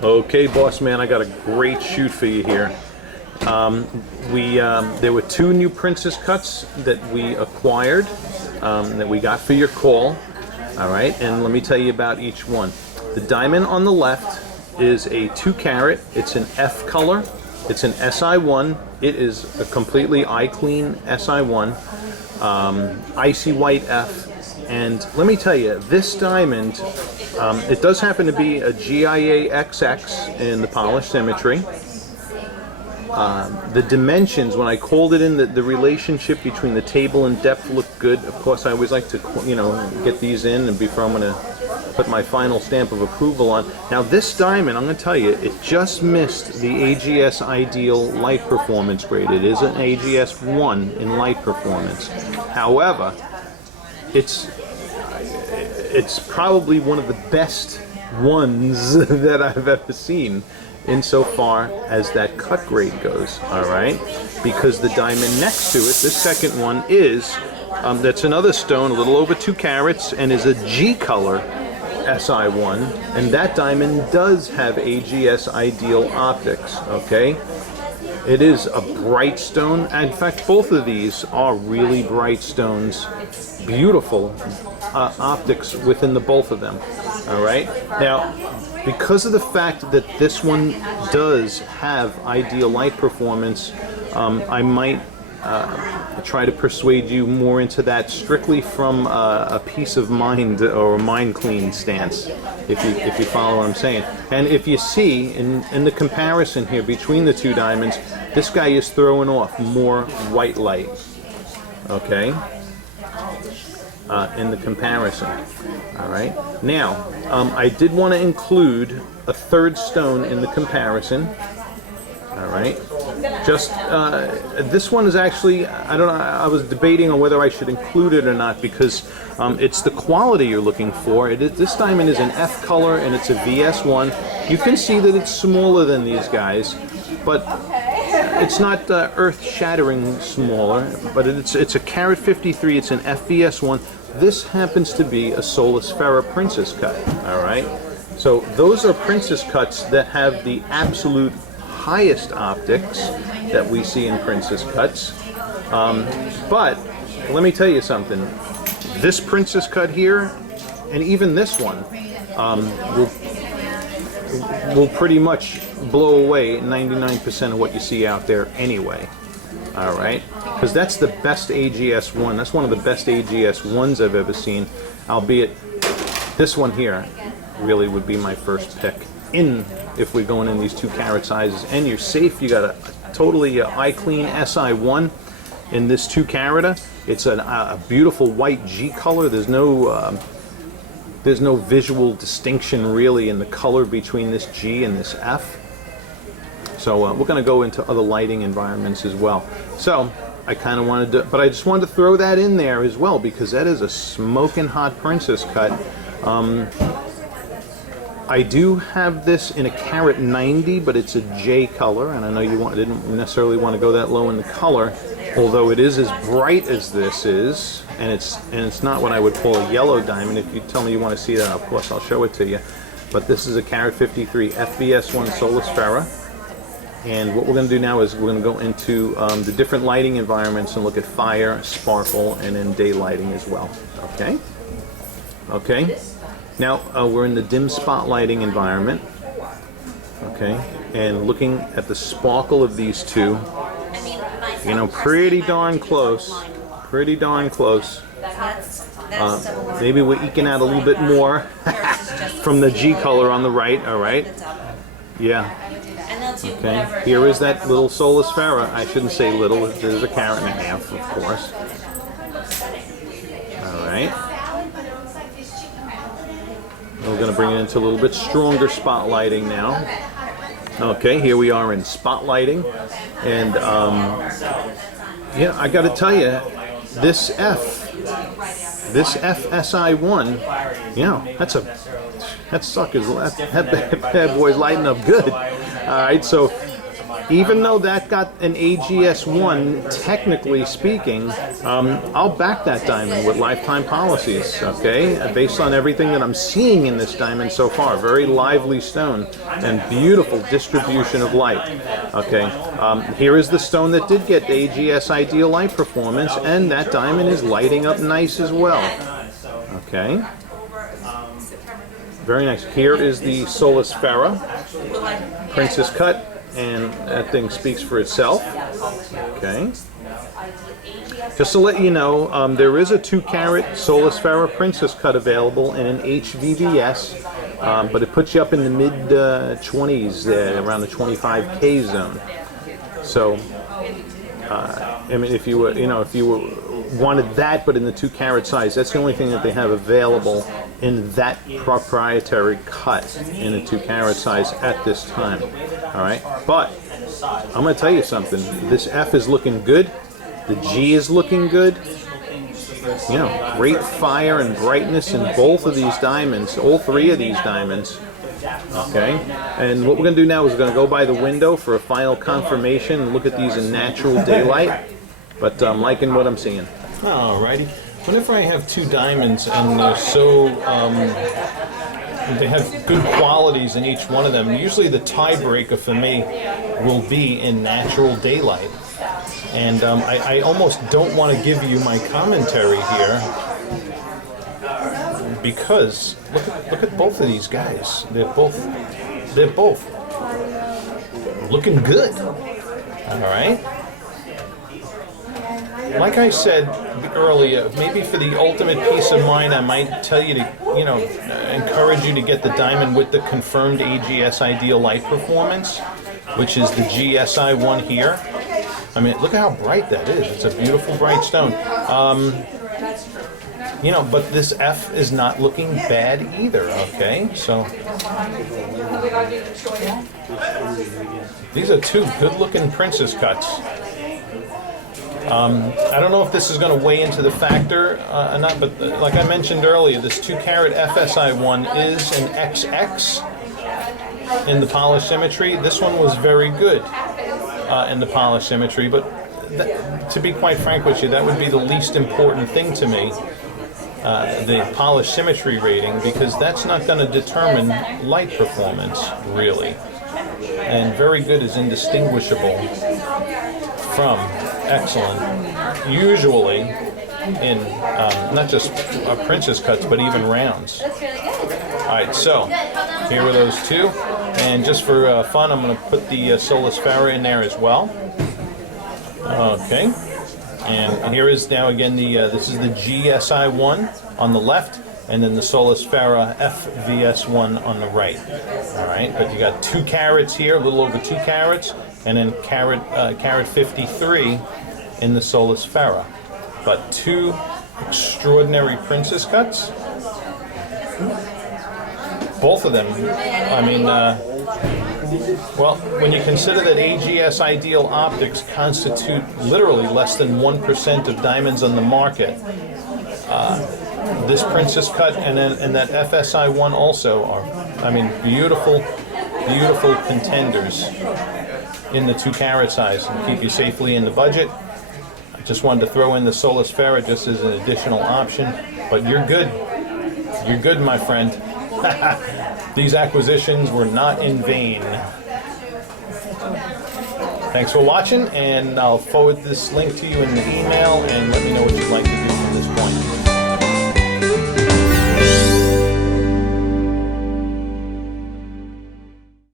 Okay, boss man, I got a great shoot for you here. There were two new princess cuts that we acquired, that we got for your call. All right, and let me tell you about each one. The diamond on the left is a 2 carat. It's an F color. It's an SI1. It is a completely eye clean SI1, icy white F. And let me tell you, this diamond, it does happen to be a GIA XX in the polished symmetry. The dimensions, when I called it in, the relationship between the table and depth looked good. Of course, I always like to, get these in and before I'm going to put my final stamp of approval on. Now this diamond, I'm going to tell you, it just missed the AGS Ideal Light Performance grade. It is an AGS 1 in light performance. However, it's probably one of the best ones that I've ever seen insofar as that cut grade goes, all right? Because the diamond next to it, this second one is, that's another stone, a little over 2 carats, and is a G color SI1, and that diamond does have AGS Ideal optics, okay? It is a bright stone. In fact, both of these are really bright stones. Beautiful optics within the both of them, all right? Now, because of the fact that this one does have ideal light performance, I might try to persuade you more into that strictly from a peace of mind or a mind clean stance, if you follow what I'm saying. And if you see in the comparison here between the two diamonds, this guy is throwing off more white light, okay, in the comparison. All right. Now, I did want to include a third stone in the comparison. All right. Just this one is actually, I don't know, I was debating on whether I should include it or not because it's the quality you're looking for. This diamond is an F color and it's a VS1. You can see that it's smaller than these guys, but it's not earth-shattering smaller, but it's a carat 53. It's an FVS1. This happens to be a Solis Ferra princess cut. All right. So those are princess cuts that have the absolute highest optics that we see in princess cuts. But let me tell you something. This princess cut here, and even this one, will pretty much blow away 99% of what you see out there anyway. All right, because that's the best AGS one. That's one of the best AGS ones I've ever seen. Albeit, this one here really would be my first pick. If we're going in these 2 carat sizes, and you're safe. You got a totally eye clean SI1 in this 2 carat. It's a beautiful white G color. There's no visual distinction really in the color between this G and this F. So we're going to go into other lighting environments as well. So I kind of wanted to, but I just wanted to throw that in there as well because that is a smoking hot princess cut. I do have this in a carat 90, but it's a J color, and I know you didn't necessarily want to go that low in the color, although it is as bright as this is, and it's not what I would call a yellow diamond. If you tell me you want to see that, of course I'll show it to you. But this is a carat 53 FVS1 Solis Ferra. And what we're going to do now is we're going to go into the different lighting environments and look at fire, sparkle, and then day lighting as well. Okay? Okay. Now we're in the dim spotlighting environment. Okay. And looking at the sparkle of these two, pretty darn close. Pretty darn close. Maybe we're eking out a little bit more from the G color on the right. All right. Yeah. Okay, here is that little Solis Ferra. I shouldn't say little, there's a carat and a half, of course. Alright. We're going to bring it into a little bit stronger spotlighting now. Okay, here we are in spotlighting. And, yeah, I got to tell you, this FSI1, that sucker's, that bad boy's lighting up good. All right, so even though that got an AGS1, technically speaking, I'll back that diamond with lifetime policies, okay? Based on everything that I'm seeing in this diamond so far. Very lively stone and beautiful distribution of light, okay? Here is the stone that did get the AGS Ideal Light Performance, and that diamond is lighting up nice as well, okay? Very nice. Here is the Solis Farah, Princess Cut, and that thing speaks for itself. Okay. Just to let you know, there is a 2-carat Solis Farah Princess Cut available in an HVVS, but it puts you up in the mid-20s, around the 25K zone. So, I mean, if you wanted that, but in the 2-carat size, that's the only thing that they have available in that proprietary cut in a 2-carat size at this time. All right, but I'm going to tell you something. This F is looking good. The G is looking good. You know, great fire and brightness in both of these diamonds, all 3 of these diamonds. Okay, and what we're going to do now is we're going to go by the window for a final confirmation and look at these in natural daylight. But I'm liking what I'm seeing. Alrighty. Whenever I have 2 diamonds and they're so, they have good qualities in each one of them, usually the tiebreaker for me will be in natural daylight. And I almost don't want to give you my commentary here because look at both of these guys. They're both looking good. All right. Like I said earlier, maybe for the ultimate peace of mind, I might tell you to, encourage you to get the diamond with the confirmed AGS Ideal Light Performance, which is the GSI1 here. I mean, look at how bright that is. It's a beautiful bright stone. But this F is not looking bad either, okay? So, these are 2 good-looking Princess Cuts. I don't know if this is going to weigh into the factor or not, but like I mentioned earlier, this 2-carat FSI1 is an XX in the polish symmetry. This one was very good in the polish symmetry, but to be quite frank with you, that would be the least important thing to me, the polish symmetry rating, because that's not going to determine light performance, really. And very good is indistinguishable from excellent, usually in not just Princess Cuts, but even rounds. Alright, so here are those 2. And just for fun, I'm going to put the Solis Farah in there as well. Okay. And here is now again this is the GSI1 on the left, and then the Solis Farah FVS1 on the right. All right, but you got 2 carats here, a little over 2 carats, and then carat 53 in the Solis Farah. But 2 extraordinary Princess Cuts. Both of them, I mean, well, when you consider that AGS Ideal Optics constitute literally less than 1% of diamonds on the market, this Princess Cut and that FSI1 also are, I mean, beautiful contenders in the 2-carat size and keep you safely in the budget. I just wanted to throw in the Solis Farah just as an additional option, but you're good. You're good, my friend. These acquisitions were not in vain. Thanks for watching, and I'll forward this link to you in the email and let me know what you like.